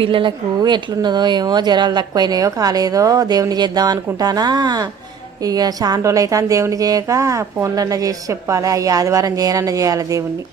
పిల్లలకు ఎట్లున్నదో ఏమో జ్వరాలు తక్కువైనాయో కాలేదో దేవుని చేద్దాం అనుకుంటానా? ఇక చాలా రోజులు అయితే దేవుని చేయక ఫోన్లన్నా చేసి చెప్పాలి. అయ్యి ఆదివారం చేయనన్నా చేయాలి దేవుణ్ణి.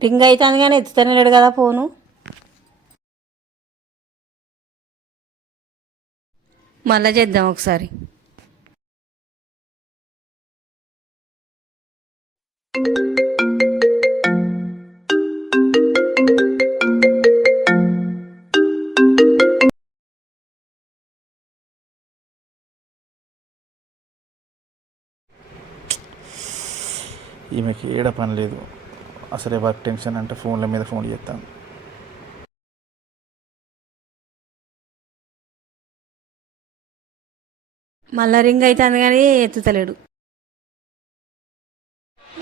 రింగ్ అవుతుంది కానీ ఎత్తుతనే లేడు కదా ఫోను మళ్ళా చేద్దాం ఒకసారి. ఈమెకి ఏడ పని లేదు. అసలే వర్క్ టెన్షన్ అంటే ఫోన్ల మీద ఫోన్ చేస్తాను. మళ్ళా రింగ్ అవుతుంది కానీ ఎత్తుతలేడు.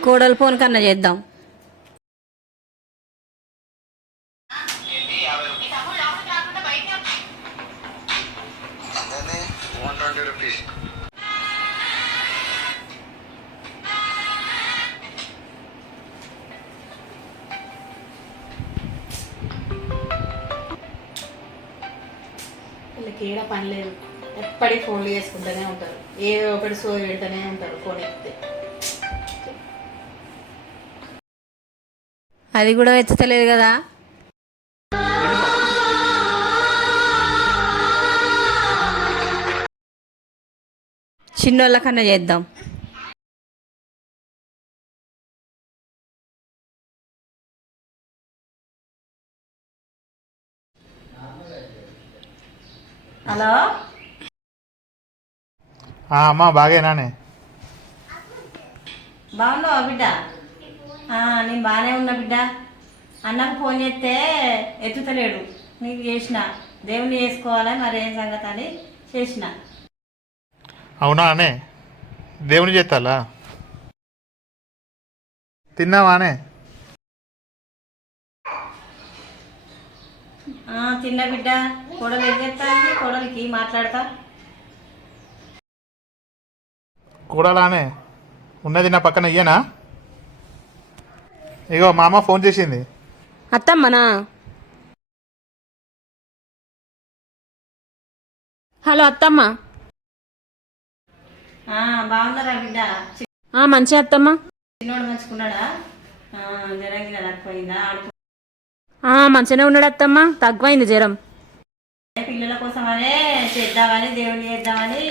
కోడలు ఫోన్ కన్నా చేద్దాం. వీళ్ళకి ఏడ పని లేదు. ఎప్పటికీ ఫోన్లు చేసుకుంటూనే ఉంటారు. ఏదో ఒకటి సోది పెడుతూనే ఉంటారు ఫోన్ ఎత్తితే అది కూడా ఎత్తుతలేదు కదా? చిన్నోళ్ళ కన్నా చేద్దాం. హలో? అమ్మ బాగేనానే బాగున్నావా బిడ్డ? నేను బాగానే ఉన్నా బిడ్డ. అన్నకు ఫోన్ చేస్తే ఎత్తుతలేడు. నీకు చేసిన. దేవుని చేసుకోవాలి మరి ఏం సంగతి అని చేసిన. అవునా అనే? దేవుని చేస్తాలా? తిన్నావా అనే ఆ, తిన్న బిడ్డ కోడలు ఏం చేస్తా కోడలికి మాట్లాడతా. కూడలానే ఉన్నది నా పక్కన ఇయ్యనా? ఇగో మా అమ్మ ఫోన్ చేసింది. అత్తమ్మనా? హలో అత్తమ్మ. ఆ, బాగున్నారా బిడ్డ? చి- ఆ, మంచి అత్తమ్మ. చిన్నోడు మంచుకున్నాడా జరంగిన తక్కువైందా ఆడుకో మంచిగానే ఉన్నాడు అత్తమ్మ. తక్కువైంది జ్వరం. పిల్లల కోసం అనే చేద్దామని దేవుని చేద్దామని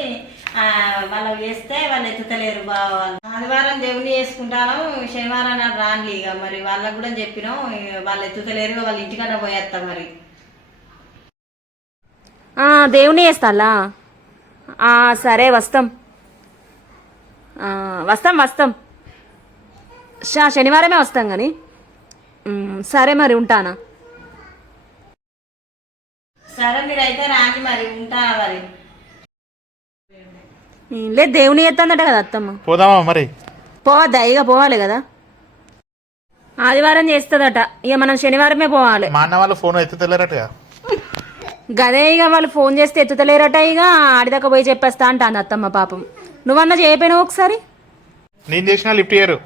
ఆ, వాళ్ళకి చేస్తే వాళ్ళు ఎత్తుతలేరు బావ వాళ్ళు. ఆదివారం దేవుని చేసుకుంటాను శనివారం నాడు రాన్లి ఇక మరి. వాళ్ళకు కూడా చెప్పినాం వాళ్ళు ఎత్తుతలేరు వాళ్ళ ఇంటికన్నా పోయేస్తాం మరి. దేవుని చేస్తాలా? సరే వస్తాం. వస్తాం వస్తాం. శనివారమే వస్తాం కానీ. సరే మరి ఉంటానా? సరే మీరు అయితే రాండి మరి మరి? లేదు దేవుని చేస్తుందట కదా అత్తమ్మ. పోదామా మరి? పోవద్దా ఇక పోవాలి కదా. ఆదివారం చేస్తుందట ఇక మనం శనివారమే పోవాలి. మా అన్న వాళ్ళు ఫోన్ ఎత్తుతలేరట గదే ఇక వాళ్ళు ఫోన్ చేస్తే ఎత్తుతలేరట ఇక ఆడిదాకా పోయి చెప్పేస్తా అంటాను అత్తమ్మ పాపం. నువ్వన్నా చేయపోయినావు ఒకసారి? నేను చేసిన లిఫ్ట్ ఇయ్యరు.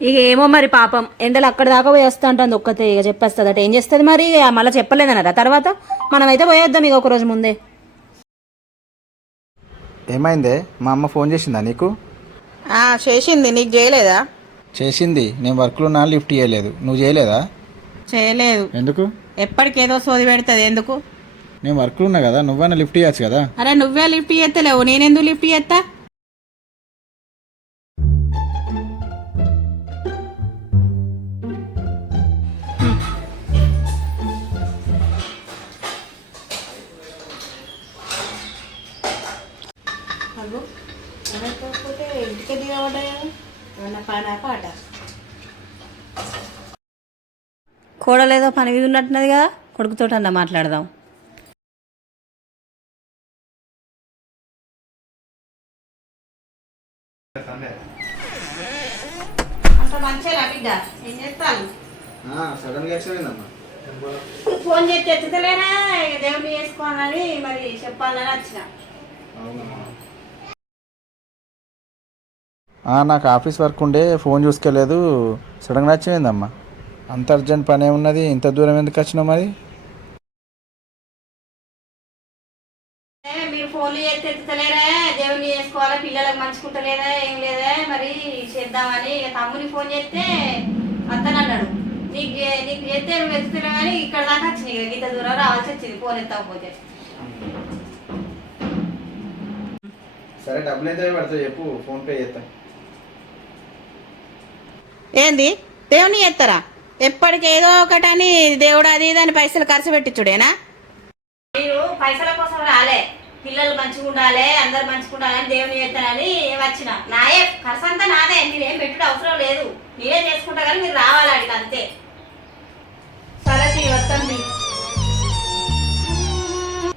ఇక ఏమో మరి పాపం. ఎండలు అక్కడ దాకా పోయి వస్తా అంటుంది ఒక్కతే. ఇక చెప్పేస్తుందట. ఏం చేస్తుంది మరి? ఇక మళ్ళీ చెప్పలేదనరా తర్వాత మనమైతే పోయేద్దాం ఇక ఒక రోజు ముందే. ఏమైందే? మా అమ్మ ఫోన్ చేసిందా నీకు? ఆ, చేసింది. నీకు చేయలేదా? చేసింది. నేను వర్క్లో ఉన్నా లిఫ్ట్ చేయలేదు నువ్వు చేయలేదా? చేయలేదు. ఎందుకు? ఎప్పటికేదో సోది పెడుతుంది. ఎందుకు? నేను వర్క్లో ఉన్నా కదా. నువ్వైనా లిఫ్ట్ ఇవ్వచ్చు కదా? అరే నువ్వే లిఫ్ట్ చేస్తలేవు నేనెందుకు లిఫ్ట్ చేస్తా పాడా పాట కోడలేదో పని మీద ఉన్నట్టున్నది కదా కొడుకుతోటి అన్న మాట్లాడదాం. ఫోన్ చేసి ఎత్తుతలేరా ఇక దేవుని చేసుకోవాలని మరి చెప్పాలని వచ్చిన. నాకు ఆఫీస్ వర్క్ ఉండే ఫోన్ చూసుకోలేదు. సడన్గా వచ్చిందమ్మా అంత అర్జెంట్ పని ఏమున్నది? ఇంత దూరం ఎందుకు వచ్చినావు మరి? ఏ, మీరు ఫోన్లు చేస్తే ఎత్తుతలేరా? దేవుని చేసుకోవాలా? పిల్లలకు మంచుకుంటలేదా ఏం లేదా? మరి చేద్దామని ఇక తమ్ముని ఫోన్ చేస్తే అత్తనన్నాడు నీకు చే- నీకు చేస్తే నువ్వు ఎత్తుతలేవు కానీ ఇక్కడ దాకా వచ్చినాయి ఇక. ఇంత దూరం రావాల్సి వచ్చింది. ఫోన్ ఎత్తకపోతే. సరే డబ్బులు ఎంత పడుతుంది చెప్పు. ఫోన్ పే చేస్తా. ఏంది? దేవుని చేస్తారా ఎప్పటికి ఏదో ఒకటని దేవుడు అది ఇది అని పైసలు ఖర్చు పెట్టించుడేనా మీరు పైసల కోసం రాలే. పిల్లలు మంచిగా ఉండాలి అందరు మంచిగా ఉండాలని దేవుని చేస్తానని వచ్చిన. నాయే ఖర్చు అంతా నాదే. మీరేం పెట్టుడు అవసరం లేదు. నేనే చేసుకుంటా కానీ మీరు రావాలి అడిగి అంతే. సరే వస్తాం.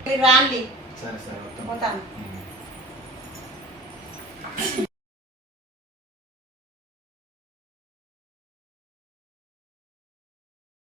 మీరు రాండి. సరే సరే పోతాను.